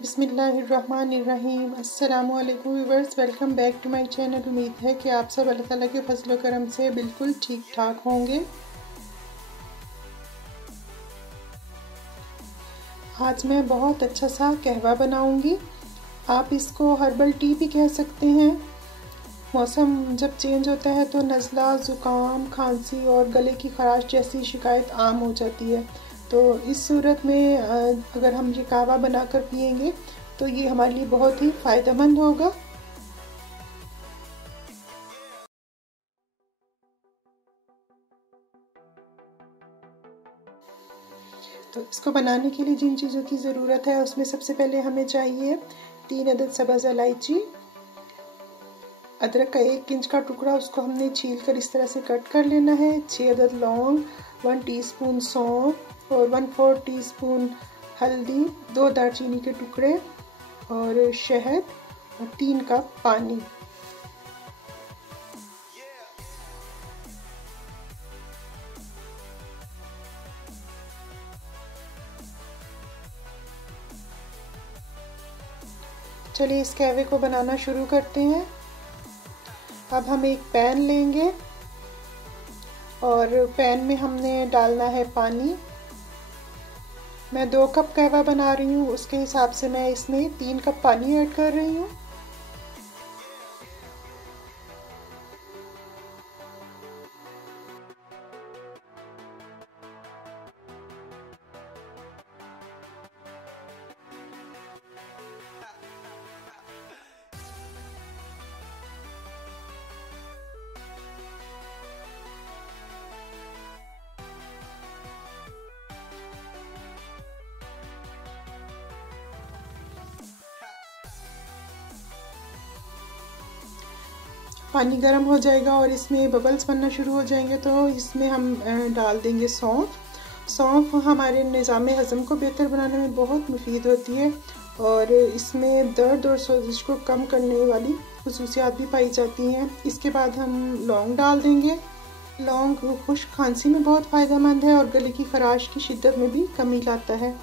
बिस्मिल्लाहिर्रहमानिर्रहीम। अस्सलामु अलैकुम viewers, welcome back to my channel. उम्मीद है कि आप सब अल्लाह ताला के फजल करम से बिल्कुल ठीक ठाक होंगे। आज मैं बहुत अच्छा सा कहवा बनाऊंगी। आप इसको हर्बल टी भी कह सकते हैं। मौसम जब चेंज होता है तो नज़ला, ज़ुकाम, खांसी और गले की खराश जैसी शिकायत आम हो जाती है। तो इस सूरत में अगर हम ये कहवा बनाकर पिएंगे तो ये हमारे लिए बहुत ही फ़ायदेमंद होगा। तो इसको बनाने के लिए जिन चीज़ों की ज़रूरत है उसमें सबसे पहले हमें चाहिए 3 अदद सब्ज़ इलायची, अदरक का 1 इंच का टुकड़ा, उसको हमने छील कर इस तरह से कट कर लेना है। 6 अदद लौंग, 1 टीस्पून सौंफ और 1/4 टीस्पून हल्दी, 2 दालचीनी के टुकड़े और शहद और 3 कप पानी। चलिए इस कहवे को बनाना शुरू करते हैं। अब हम एक पैन लेंगे और पैन में हमने डालना है पानी। मैं 2 कप कहवा बना रही हूँ, उसके हिसाब से मैं इसमें 3 कप पानी ऐड कर रही हूँ। पानी गर्म हो जाएगा और इसमें बबल्स बनना शुरू हो जाएंगे तो इसमें हम डाल देंगे सौंफ। सौंफ हमारे निज़ाम हज़म को बेहतर बनाने में बहुत मुफीद होती है और इसमें दर्द और सोजिश को कम करने वाली खुसूसियात भी पाई जाती हैं। इसके बाद हम लौंग डाल देंगे। लौंग खुश्क खांसी में बहुत फ़ायदेमंद है और गले की खराश की शिद्दत में भी कमी लाता है।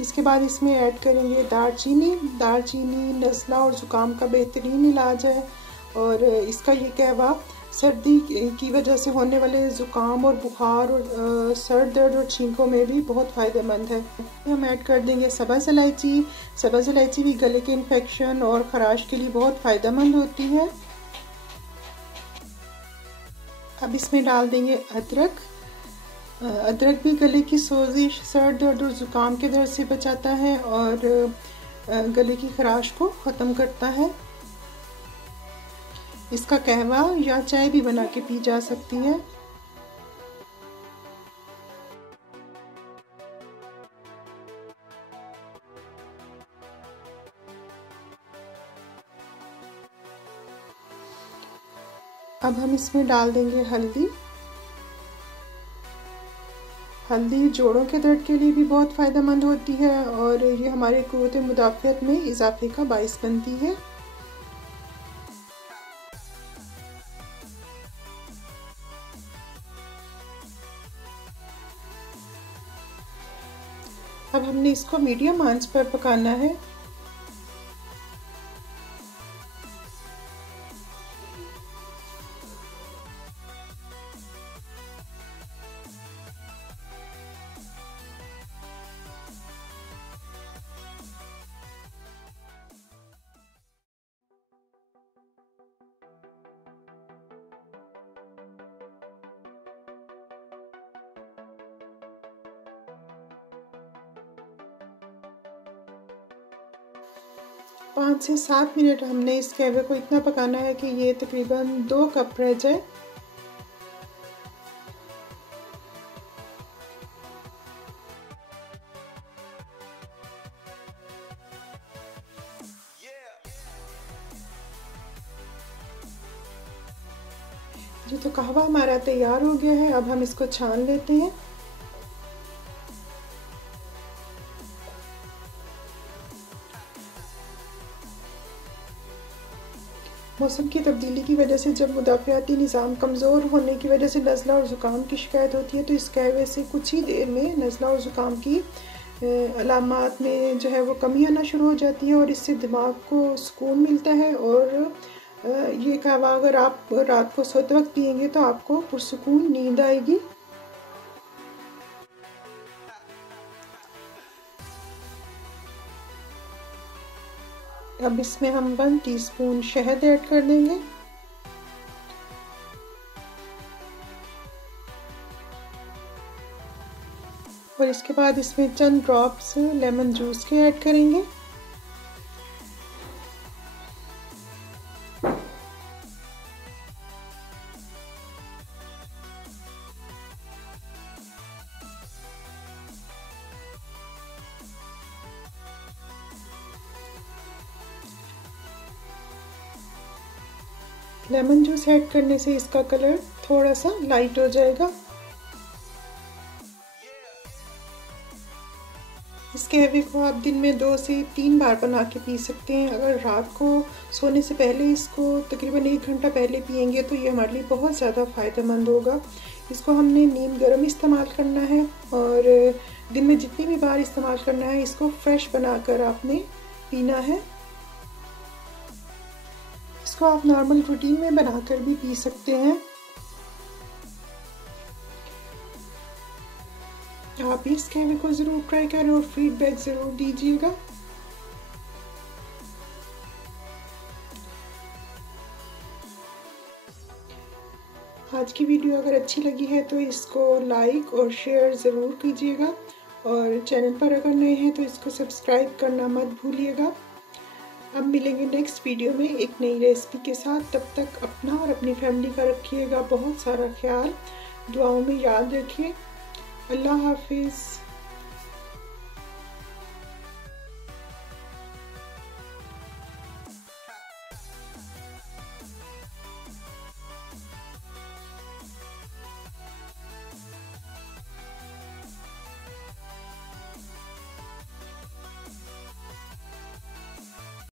इसके बाद इसमें ऐड करेंगे दालचीनी। दालचीनी नज़ला और ज़ुकाम का बेहतरीन इलाज है और इसका ये कहवा सर्दी की वजह से होने वाले ज़ुकाम और बुखार और सर दर्द और छींकों में भी बहुत फ़ायदेमंद है। हम ऐड कर देंगे सब्ज़ इलायची। सब्ज़ इलायची भी गले के इन्फेक्शन और ख़राश के लिए बहुत फ़ायदेमंद होती है। अब इसमें डाल देंगे अदरक। अदरक भी गले की सोजिश, सर दर्द और ज़ुकाम के दर्द से बचाता है और गले की खराश को ख़त्म करता है। इसका कहवा या चाय भी बना के पी जा सकती है। अब हम इसमें डाल देंगे हल्दी। हल्दी जोड़ों के दर्द के लिए भी बहुत फ़ायदेमंद होती है और ये हमारे क़ुव्वत मुदाफ़ियत में इजाफे का बाइस बनती है। अब हमने इसको मीडियम आंच पर पकाना है। पाँच से 7 मिनट हमने इस कहवे को इतना पकाना है कि ये तकरीबन 2 कप रह जाए। जी तो कहवा हमारा तैयार हो गया है। अब हम इसको छान लेते हैं। मौसम की तब्दीली की वजह से जब मुदाफ़ियाती निज़ाम कमज़ोर होने की वजह से नज़ला और ज़ुकाम की शिकायत होती है, तो इस कहवे से कुछ ही देर में नज़ला और ज़ुकाम की अलामात में जो है वो कमी आना शुरू हो जाती है और इससे दिमाग को सुकून मिलता है। और ये कहवा अगर आप रात को सोते वक्त पिएंगे तो आपको पुरसुकून नींद आएगी। अब इसमें हम 1 टीस्पून शहद ऐड कर देंगे। और इसके बाद इसमें चंद ड्रॉप्स लेमन जूस के ऐड करेंगे। लेमन जूस ऐड करने से इसका कलर थोड़ा सा लाइट हो जाएगा। इस कहवे को आप दिन में 2 से 3 बार बना के पी सकते हैं। अगर रात को सोने से पहले इसको तकरीबन 1 घंटा पहले पिएंगे तो ये हमारे लिए बहुत ज़्यादा फ़ायदेमंद होगा। इसको हमने नीम गर्म इस्तेमाल करना है और दिन में जितनी भी बार इस्तेमाल करना है इसको फ्रेश बनाकर आपने पीना है। इसको आप नॉर्मल रूटीन में बनाकर भी पी सकते हैं। आप इस कहवे को ज़रूर ट्राई करें और फीडबैक ज़रूर दीजिएगा। आज की वीडियो अगर अच्छी लगी है तो इसको लाइक और शेयर ज़रूर कीजिएगा और चैनल पर अगर नए हैं तो इसको सब्सक्राइब करना मत भूलिएगा। अब मिलेंगे नेक्स्ट वीडियो में एक नई रेसिपी के साथ। तब तक अपना और अपनी फैमिली का रखिएगा बहुत सारा ख्याल, दुआओं में याद रखिए। अल्लाह हाफिज़।